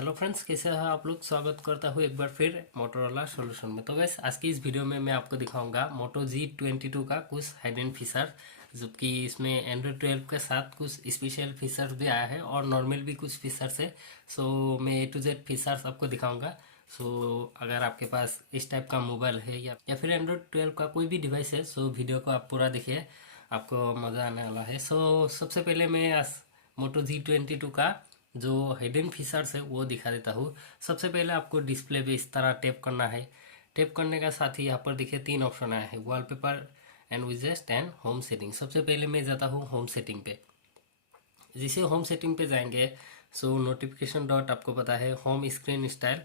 Hello friends, कैसे हैं आप लोग। स्वागत करता हूँ एक बार फिर मोटोरोला सॉल्यूशन में। तो गैस आज की इस वीडियो में मैं आपको दिखाऊंगा मोटो G22 का कुछ हाइडन फीचर, जबकि इसमें एंड्रॉयड 12 के साथ कुछ स्पेशल फीचर्स भी आया है और नॉर्मल भी कुछ फीचर्स है। सो मैं A to Z फीचर्स आपको दिखाऊंगा। सो अगर आपके पास इस टाइप का मोबाइल है या फिर एंड्रॉयड 12 का कोई भी डिवाइस है, सो वीडियो को आप पूरा देखिए, आपको मज़ा आने वाला है। सो सबसे पहले मैं आज मोटो G22 का जो हिडन फीचर्स है वो दिखा देता हूँ। सबसे पहले आपको डिस्प्ले पे इस तरह टैप करना है। टैप करने का साथ ही यहाँ पर देखिए 3 ऑप्शन आया है, वॉलपेपर एंड विजेट एंड होम सेटिंग। सबसे पहले मैं जाता हूँ होम सेटिंग पे। जैसे होम सेटिंग पे जाएंगे, सो नोटिफिकेशन डॉट आपको पता है होम स्क्रीन स्टाइल,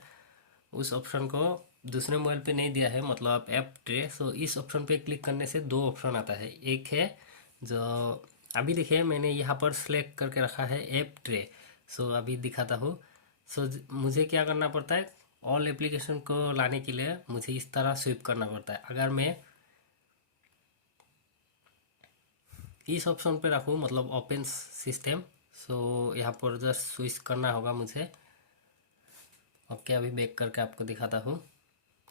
उस ऑप्शन को दूसरे मोबाइल पे नहीं दिया है, मतलब ऐप ट्रे। सो इस ऑप्शन पे क्लिक करने से दो ऑप्शन आता है। एक है जो अभी देखिए मैंने यहाँ पर सेलेक्ट करके रखा है ऐप ट्रे। सो अभी दिखाता हूँ। सो मुझे क्या करना पड़ता है, ऑल एप्लीकेशन को लाने के लिए मुझे इस तरह स्विप करना पड़ता है। अगर मैं इस ऑप्शन पे रखूँ, मतलब ओपन सिस्टम, सो यहाँ पर जस्ट स्विच करना होगा मुझे। ओके, अभी बैक करके आपको दिखाता हूँ।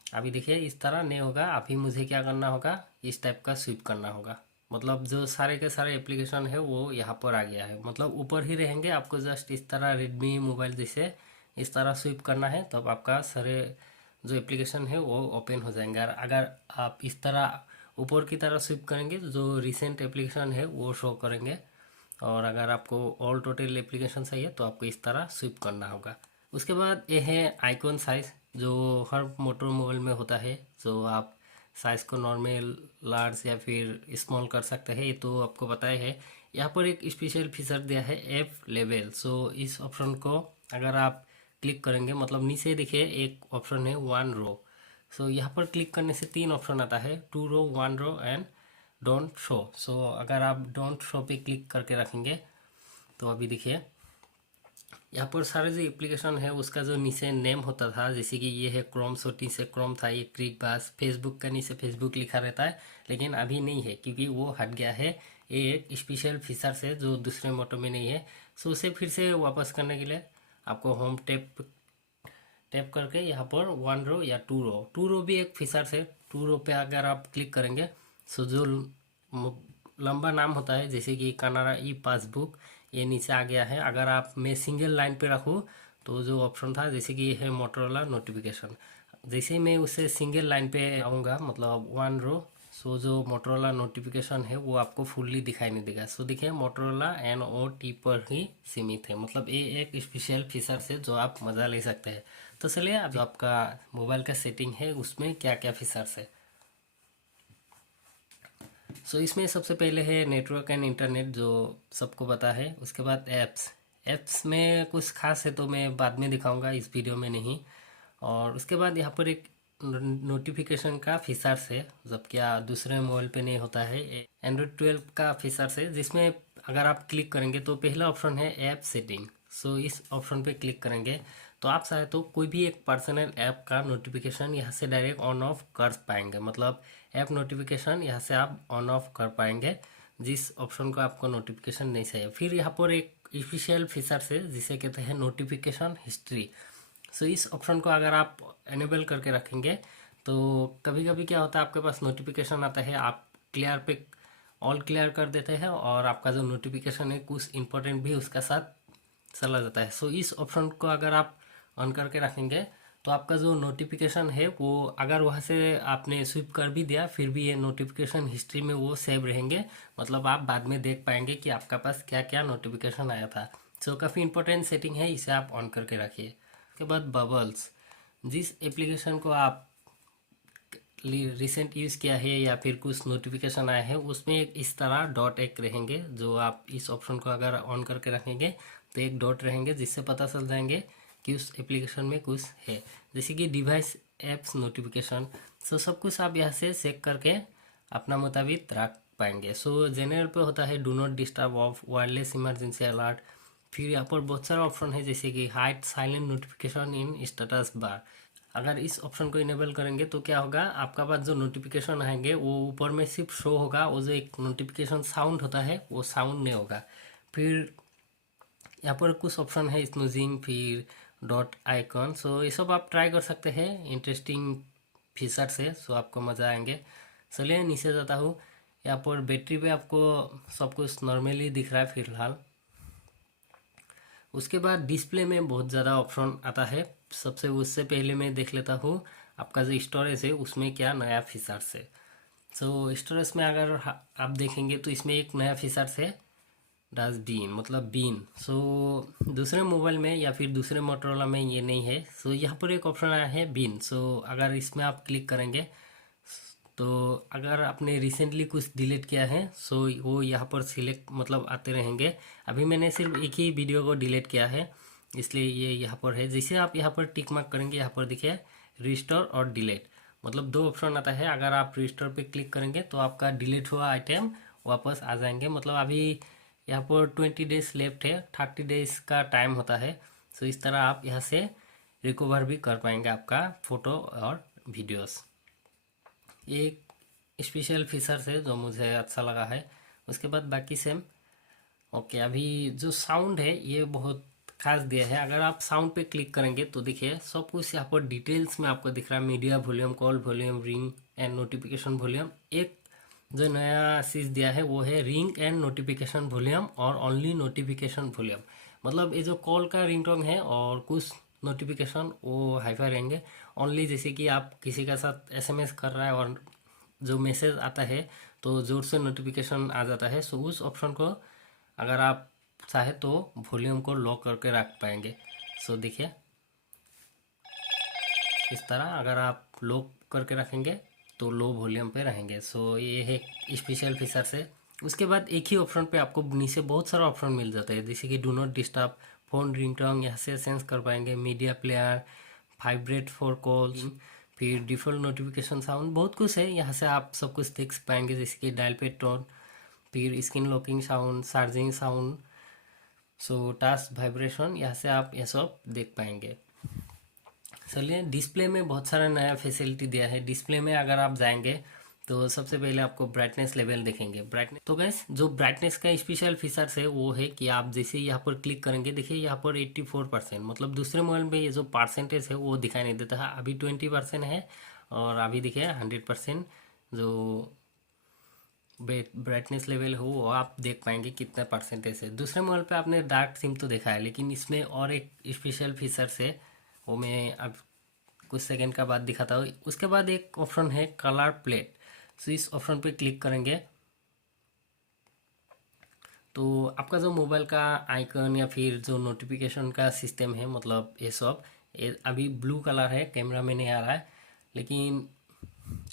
अभी देखिए इस तरह नहीं होगा, अभी मुझे क्या करना होगा, इस टाइप का स्विप करना होगा। मतलब जो सारे के सारे एप्लीकेशन है वो यहाँ पर आ गया है, मतलब ऊपर ही रहेंगे। आपको जस्ट इस तरह रेडमी मोबाइल जैसे इस तरह स्विप करना है, तब आपका सारे जो एप्लीकेशन है वो ओपन हो जाएंगे। और अगर आप इस तरह ऊपर की तरह स्विप करेंगे, जो रिसेंट एप्लीकेशन है वो शो करेंगे। और अगर आपको ऑल टोटल एप्लीकेशन चाहिए तो आपको इस तरह स्विप करना होगा। उसके बाद ये है आइकॉन साइज, जो हर मोटर मोबाइल में होता है। जो आप साइज़ को नॉर्मल, लार्ज या फिर स्मॉल कर सकते हैं, ये तो आपको पता ही है। यहाँ पर एक स्पेशल फीचर दिया है ऐप लेवल। सो इस ऑप्शन को अगर आप क्लिक करेंगे, मतलब नीचे देखिए एक ऑप्शन है 1 रो। सो यहाँ पर क्लिक करने से 3 ऑप्शन आता है, 2 रो, 1 रो एंड डोंट शो। सो अगर आप डोंट शो पे क्लिक करके रखेंगे तो अभी देखिए यहाँ पर सारे जो एप्लीकेशन है उसका जो नीचे नेम होता था, जैसे कि ये है क्रोम, सो नीचे क्रोम था, ये क्रिक बास, फेसबुक का नीचे फेसबुक लिखा रहता है, लेकिन अभी नहीं है क्योंकि वो हट गया है। ये एक स्पेशल फीचर है जो दूसरे मोटो में नहीं है। सो उसे फिर से वापस करने के लिए आपको होम टैप टैप करके यहाँ पर 1 रो या 2 रो, 2 रो भी एक फीचर है। 2 रो पे अगर आप क्लिक करेंगे, सो जो लंबा नाम होता है जैसे कि कनाडा ई पासबुक, ये नीचे आ गया है। अगर आप मैं सिंगल लाइन पे रखूँ तो जो ऑप्शन था, जैसे कि ये है मोटरोला नोटिफिकेशन, जैसे ही मैं उसे सिंगल लाइन पे आऊँगा, मतलब 1 रो, सो जो मोटरोला नोटिफिकेशन है वो आपको फुल्ली दिखाई नहीं देगा। सो देखिए मोटरोला NOT पर ही सीमित है, मतलब ये एक स्पेशल फीचर है जो आप मज़ा ले सकते हैं। तो चलिए अब जो आपका मोबाइल का सेटिंग है उसमें क्या क्या फीचर्स है। सो इसमें सबसे पहले है नेटवर्क एंड इंटरनेट, जो सबको पता है। उसके बाद ऐप्स, ऐप्स में कुछ खास है तो मैं बाद में दिखाऊंगा, इस वीडियो में नहीं। और उसके बाद यहाँ पर एक नोटिफिकेशन का फीचर्स है, जब क्या दूसरे मोबाइल पे नहीं होता है। एंड्रॉयड 12 का फीचर्स है, जिसमें अगर आप क्लिक करेंगे तो पहला ऑप्शन है ऐप सेटिंग। सो इस ऑप्शन पे क्लिक करेंगे तो आप चाहे तो कोई भी एक पर्सनल ऐप का नोटिफिकेशन यहाँ से डायरेक्ट ऑन ऑफ कर पाएंगे, मतलब ऐप नोटिफिकेशन यहाँ से आप ऑन ऑफ कर पाएंगे, जिस ऑप्शन को आपको नोटिफिकेशन नहीं चाहिए। फिर यहाँ पर एक स्पेशल फीचर है जिसे कहते हैं नोटिफिकेशन हिस्ट्री। सो इस ऑप्शन को अगर आप एनेबल करके रखेंगे तो कभी कभी क्या होता है, आपके पास नोटिफिकेशन आता है, आप क्लियर पे ऑल क्लियर कर देते हैं और आपका जो नोटिफिकेशन है कुछ इंपॉर्टेंट भी उसका साथ चला जाता है। सो इस ऑप्शन को अगर आप ऑन करके रखेंगे तो आपका जो नोटिफिकेशन है वो अगर वहाँ से आपने स्विप कर भी दिया, फिर भी ये नोटिफिकेशन हिस्ट्री में वो सेव रहेंगे, मतलब आप बाद में देख पाएंगे कि आपका पास क्या क्या नोटिफिकेशन आया था। सो काफ़ी इंपॉर्टेंट सेटिंग है, इसे आप ऑन करके रखिए। उसके बाद बबल्स, जिस एप्लीकेशन को आप रिसेंट यूज़ किया है या फिर कुछ नोटिफिकेशन आया है उसमें एक इस तरह डॉट एक रहेंगे, जो आप इस ऑप्शन को अगर ऑन करके रखेंगे तो एक डॉट रहेंगे, जिससे पता चल जाएंगे कि उस एप्लीकेशन में कुछ है, जैसे कि डिवाइस एप्स नोटिफिकेशन। सो सब कुछ आप यहाँ से चेक करके अपना मुताबिक रख पाएंगे। सो जनरल पे होता है do not disturb of, wireless emergency alert. फिर यहाँ पर बहुत सारा ऑप्शन है जैसे कि hide silent notification in status bar. अगर इस ऑप्शन को इनेबल करेंगे तो क्या होगा, आपका पास जो नोटिफिकेशन आएंगे वो ऊपर में सिर्फ शो होगा, वो जो एक नोटिफिकेशन साउंड होता है वो साउंड नहीं होगा। फिर यहाँ पर कुछ ऑप्शन है स्नूजिंग, फिर डॉट आइकॉन। सो ये सब आप ट्राई कर सकते हैं, इंटरेस्टिंग फीचर्स है, सो आपको मज़ा आएंगे। चलिए नीचे जाता हूँ। यहाँ पर बैटरी पे आपको सब कुछ नॉर्मली दिख रहा है फिलहाल। उसके बाद डिस्प्ले में बहुत ज़्यादा ऑप्शन आता है। सबसे उससे पहले मैं देख लेता हूँ आपका जो स्टोरेज है उसमें क्या नया फीचर्स है। सो स्टोरेज में अगर आप देखेंगे तो इसमें एक नया फीचर्स है, डस्टबिन मतलब बीन। सो दूसरे मोबाइल में या फिर दूसरे मोटरोला में ये नहीं है। सो यहाँ पर एक ऑप्शन आया है बीन। सो अगर इसमें आप क्लिक करेंगे तो अगर आपने रिसेंटली कुछ डिलीट किया है सो वो यहाँ पर सिलेक्ट मतलब आते रहेंगे। अभी मैंने सिर्फ एक ही वीडियो को डिलीट किया है इसलिए ये यहाँ पर है। जैसे आप यहाँ पर टिक मार्क करेंगे, यहाँ पर देखिए रिस्टोर और डिलीट, मतलब दो ऑप्शन आता है। अगर आप रिस्टोर पे क्लिक करेंगे तो आपका डिलीट हुआ आइटम वापस आ जाएंगे। मतलब अभी यहाँ पर 20 डेज लेफ्ट है, 30 डेज का टाइम होता है। सो इस तरह आप यहाँ से रिकवर भी कर पाएंगे आपका फ़ोटो और वीडियोस। एक स्पेशल फीचर्स है जो मुझे अच्छा लगा है। उसके बाद बाकी सेम ओके। अभी जो साउंड है ये बहुत खास दिया है। अगर आप साउंड पे क्लिक करेंगे तो देखिए सब कुछ यहाँ पर डिटेल्स में आपको दिख रहा है। Media volume, call volume, ring and notification volume. एक जो नया चीज़ दिया है वो है रिंग एंड नोटिफिकेशन वॉल्यूम और ओनली नोटिफिकेशन वॉल्यूम। मतलब ये जो कॉल का रिंगटोन है और कुछ नोटिफिकेशन वो हाईफाई रहेंगे। ओनली जैसे कि आप किसी का साथ एसएमएस कर रहा है और जो मैसेज आता है तो ज़ोर से नोटिफिकेशन आ जाता है। सो उस ऑप्शन को अगर आप चाहे तो वॉल्यूम को लो करके रख पाएंगे। सो देखिए इस तरह अगर आप लो करके रखेंगे तो लो वॉल्यूम पे रहेंगे। सो ये है स्पेशल फीचर्स है। उसके बाद एक ही ऑप्शन पे आपको नीचे बहुत सारा ऑप्शन मिल जाता है, जैसे कि do not disturb, phone ringtone यहाँ से सेंस कर पाएंगे, media player, vibrate for calls, फिर डिफ़ॉल्ट नोटिफिकेशन साउंड, बहुत कुछ है। यहाँ से आप सब कुछ देख पाएंगे, जैसे कि डायल पे टोन, फिर screen locking sound, charging sound, सो टास्क वाइब्रेशन, यहाँ से आप ये सब देख पाएंगे। चलिए डिस्प्ले में बहुत सारा नया फैसिलिटी दिया है। डिस्प्ले में अगर आप जाएंगे तो सबसे पहले आपको ब्राइटनेस लेवल देखेंगे। ब्राइटनेस तो गैस जो ब्राइटनेस का स्पेशल फीचर्स है वो है कि आप जैसे यहाँ पर क्लिक करेंगे, देखिए यहाँ पर 84%, मतलब दूसरे मोबाइल में ये जो परसेंटेज है वो दिखाई नहीं देता है। अभी 20% है और अभी देखिए 100% जो ब्राइटनेस लेवल हो वो आप देख पाएंगे कितना परसेंटेज है। दूसरे मोबाइल पे आपने डार्क सिम तो देखा है, लेकिन इसमें और एक स्पेशल फीचर्स है वो मैं अब कुछ सेकंड का बाद दिखाता हूँ। उसके बाद एक ऑप्शन है कलर प्लेट। सो इस ऑप्शन पे क्लिक करेंगे तो आपका जो मोबाइल का आइकन या फिर जो नोटिफिकेशन का सिस्टम है, मतलब ये सब अभी ब्लू कलर है, कैमरा में नहीं आ रहा है, लेकिन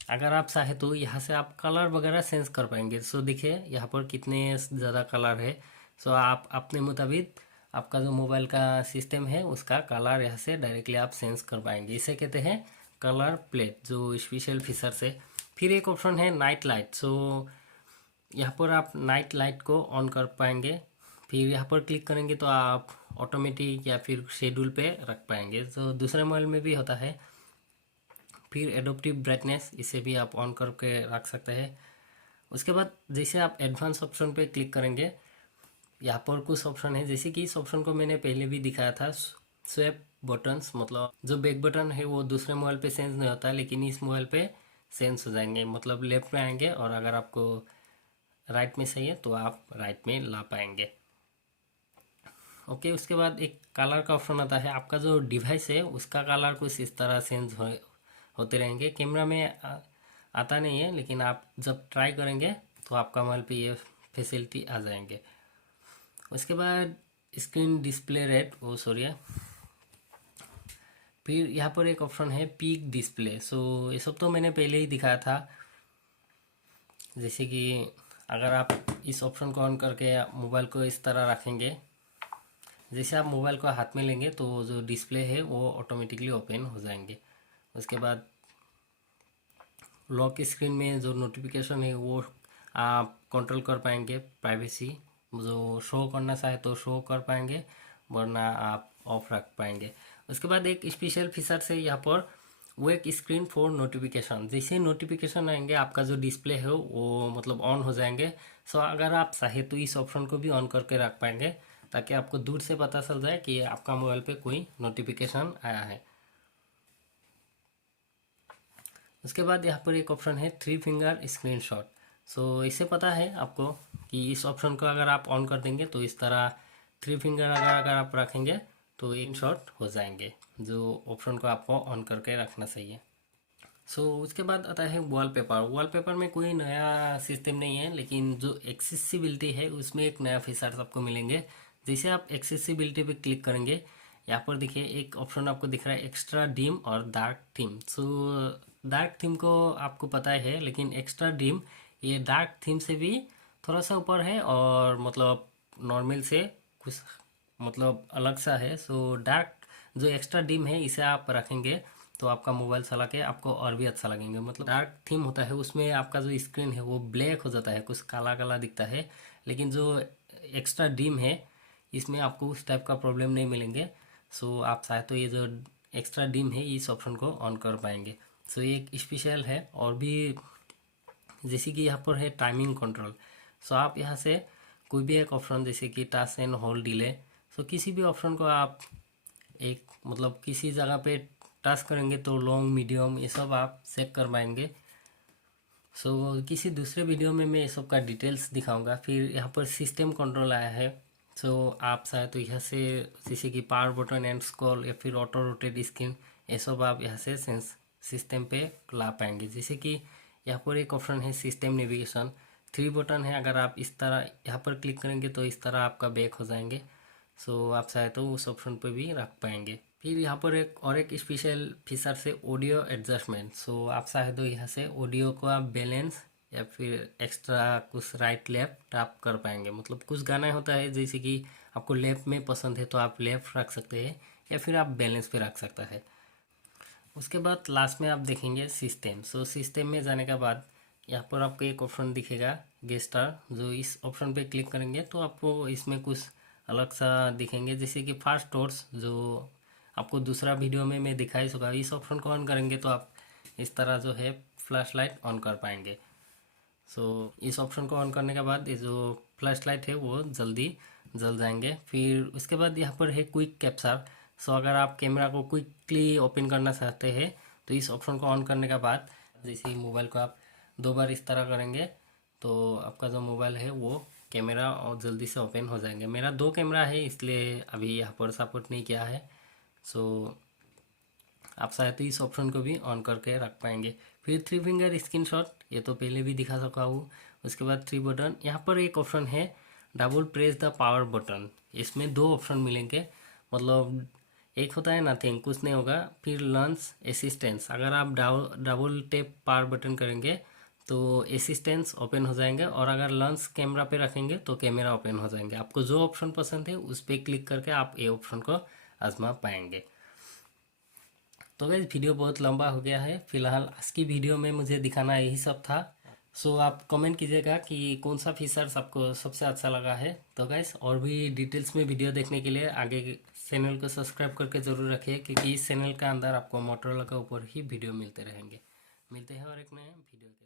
अगर आप चाहे तो यहाँ से आप कलर वगैरह सेंस कर पाएंगे। सो देखिए यहाँ पर कितने ज़्यादा कलर है। सो आप अपने मुताबिक आपका जो मोबाइल का सिस्टम है उसका कलर यहाँ से डायरेक्टली आप सेंस कर पाएंगे। इसे कहते हैं कलर प्लेट, जो स्पेशल फीचर्स है। फिर एक ऑप्शन है नाइट लाइट। सो यहाँ पर आप नाइट लाइट को ऑन कर पाएंगे। फिर यहाँ पर क्लिक करेंगे तो आप ऑटोमेटिक या फिर शेड्यूल पे रख पाएंगे। तो दूसरे मोबाइल में भी होता है। फिर एडोप्टिव ब्राइटनेस, इसे भी आप ऑन करके रख सकते हैं। उसके बाद जैसे आप एडवांस ऑप्शन पे क्लिक करेंगे, यहाँ पर कुछ ऑप्शन है, जैसे कि इस ऑप्शन को मैंने पहले भी दिखाया था, स्वैप बटन्स, मतलब जो बैक बटन है वो दूसरे मोबाइल पे सेंस नहीं होता, लेकिन इस मोबाइल पे सेंस हो जाएंगे। मतलब लेफ्ट में आएंगे और अगर आपको राइट में चाहिए तो आप राइट में ला पाएंगे। ओके। उसके बाद एक कलर का ऑप्शन आता है। आपका जो डिवाइस है उसका कलर कुछ इस तरह चेंज होते रहेंगे। कैमरा में आता नहीं है, लेकिन आप जब ट्राई करेंगे तो आपका मोबाइल पे ये फैसिलिटी आ जाएंगे। उसके बाद स्क्रीन डिस्प्ले रेट, वो सॉरी है। फिर यहाँ पर एक ऑप्शन है पीक डिस्प्ले। सो ये सब तो मैंने पहले ही दिखाया था। जैसे कि अगर आप इस ऑप्शन को ऑन करके मोबाइल को इस तरह रखेंगे, जैसे आप मोबाइल को हाथ में लेंगे तो जो डिस्प्ले है वो ऑटोमेटिकली ओपन हो जाएंगे। उसके बाद लॉक स्क्रीन में जो नोटिफिकेशन है वो आप कंट्रोल कर पाएंगे। प्राइवेसी जो शो करना चाहे तो शो कर पाएंगे, वरना आप ऑफ रख पाएंगे। उसके बाद एक स्पेशल फीचर है यहाँ पर वेक स्क्रीन फॉर नोटिफिकेशन। जैसे नोटिफिकेशन आएंगे आपका जो डिस्प्ले है वो मतलब ऑन हो जाएंगे। सो अगर आप चाहे तो इस ऑप्शन को भी ऑन करके रख पाएंगे, ताकि आपको दूर से पता चल जाए कि आपका मोबाइल पे कोई नोटिफिकेशन आया है। उसके बाद यहाँ पर एक ऑप्शन है 3 फिंगर स्क्रीनशॉट। सो इससे पता है आपको कि इस ऑप्शन को अगर आप ऑन कर देंगे तो इस तरह 3 फिंगर अगर आप रखेंगे तो एक शॉट हो जाएंगे, जो ऑप्शन को आपको ऑन करके रखना चाहिए। उसके बाद आता है वॉलपेपर। वॉलपेपर में कोई नया सिस्टम नहीं है, लेकिन जो एक्सेसिबिलिटी है उसमें एक नया फीचर्स आपको मिलेंगे। जैसे आप एक्सेसिबिलिटी पे क्लिक करेंगे, यहाँ पर देखिए एक ऑप्शन आपको दिख रहा है एक्स्ट्रा डिम और डार्क थीम। डार्क थीम को आपको पता है, लेकिन एक्स्ट्रा डिम ये डार्क थीम से भी थोड़ा सा ऊपर है और मतलब नॉर्मल से कुछ मतलब अलग सा है। डार्क जो एक्स्ट्रा डिम है इसे आप रखेंगे तो आपका मोबाइल चला के आपको और भी अच्छा लगेंगे। मतलब डार्क थीम होता है उसमें आपका जो स्क्रीन है वो ब्लैक हो जाता है, कुछ काला काला दिखता है, लेकिन जो एक्स्ट्रा डिम है इसमें आपको उस टाइप का प्रॉब्लम नहीं मिलेंगे। आप चाहे तो ये जो एक्स्ट्रा डिम है इस ऑप्शन को ऑन कर पाएंगे। ये एक स्पेशल है। और भी जैसे कि यहाँ पर है टाइमिंग कंट्रोल। आप यहाँ से कोई भी एक ऑप्शन जैसे कि टच एंड होल्ड डिले, किसी भी ऑप्शन को आप एक मतलब किसी जगह पे टच करेंगे तो लॉन्ग मीडियम ये सब आप चेक कर पाएंगे। किसी दूसरे वीडियो में मैं ये सब का डिटेल्स दिखाऊंगा। फिर यहाँ पर सिस्टम कंट्रोल आया है। आप चाहे तो यहाँ से जैसे कि पावर बटन एंड स्क्रॉल या फिर ऑटो रोटेट स्क्रीन ये सब आप यहाँ से सिस्टम पे ला पाएंगे। जैसे कि यहाँ पर एक ऑप्शन है सिस्टम नेविगेशन, 3 बटन है। अगर आप इस तरह यहाँ पर क्लिक करेंगे तो इस तरह आपका बैक हो जाएंगे। आप चाहे तो उस ऑप्शन पे भी रख पाएंगे। फिर यहाँ पर एक स्पेशल फीचर से ऑडियो एडजस्टमेंट। आप चाहे तो यहाँ से ऑडियो को आप बैलेंस या फिर एक्स्ट्रा कुछ राइट लेफ्ट आप कर पाएंगे। मतलब कुछ गाना होता है जैसे कि आपको लेफ्ट में पसंद है तो आप लेफ्ट रख सकते हैं या फिर आप बैलेंस पे रख सकता है। उसके बाद लास्ट में आप देखेंगे सिस्टम। सिस्टम में जाने के बाद यहाँ पर आपको एक ऑप्शन दिखेगा गेस्टर। जो इस ऑप्शन पे क्लिक करेंगे तो आपको इसमें कुछ अलग सा दिखेंगे, जैसे कि फास्ट टॉर्च जो आपको दूसरा वीडियो में मैं दिखाई चुका। इस ऑप्शन को ऑन करेंगे तो आप इस तरह जो है फ्लैश लाइट ऑन कर पाएंगे। इस ऑप्शन को ऑन करने के बाद ये जो फ्लैश लाइट है वो जल्दी जल जाएंगे। फिर उसके बाद यहाँ पर है क्विक कैप्चर। अगर आप कैमरा को क्विकली ओपन करना चाहते हैं तो इस ऑप्शन को ऑन करने के बाद जैसे ही मोबाइल को आप 2 बार इस तरह करेंगे तो आपका जो मोबाइल है वो कैमरा और जल्दी से ओपन हो जाएंगे। मेरा 2 कैमरा है इसलिए अभी यहाँ पर सपोर्ट नहीं किया है। आप चाहे तो इस ऑप्शन को भी ऑन करके रख पाएंगे। फिर 3 फिंगर स्क्रीनशॉट, ये तो पहले भी दिखा सका हूँ। उसके बाद 3 बटन, यहाँ पर एक ऑप्शन है double press the power button. इसमें 2 ऑप्शन मिलेंगे, मतलब एक होता है नथिंग, कुछ नहीं होगा। फिर लॉन्च असिस्टेंस, अगर आप डबल टैप पावर बटन करेंगे तो असिस्टेंस ओपन हो जाएंगे, और अगर लॉन्च कैमरा पे रखेंगे तो कैमरा ओपन हो जाएंगे। आपको जो ऑप्शन पसंद है उस पर क्लिक करके आप ये ऑप्शन को आजमा पाएंगे। तो गाइस वीडियो बहुत लंबा हो गया है, फिलहाल आज की वीडियो में मुझे दिखाना यही सब था। आप कमेंट कीजिएगा कि कौन सा फीचर्स आपको सबसे अच्छा लगा है। तो गाइस और भी डिटेल्स में वीडियो देखने के लिए आगे चैनल को सब्सक्राइब करके ज़रूर रखिए, क्योंकि इस चैनल के अंदर आपको मोटरोला के ऊपर ही वीडियो मिलते रहेंगे। मिलते हैं और एक नए वीडियो।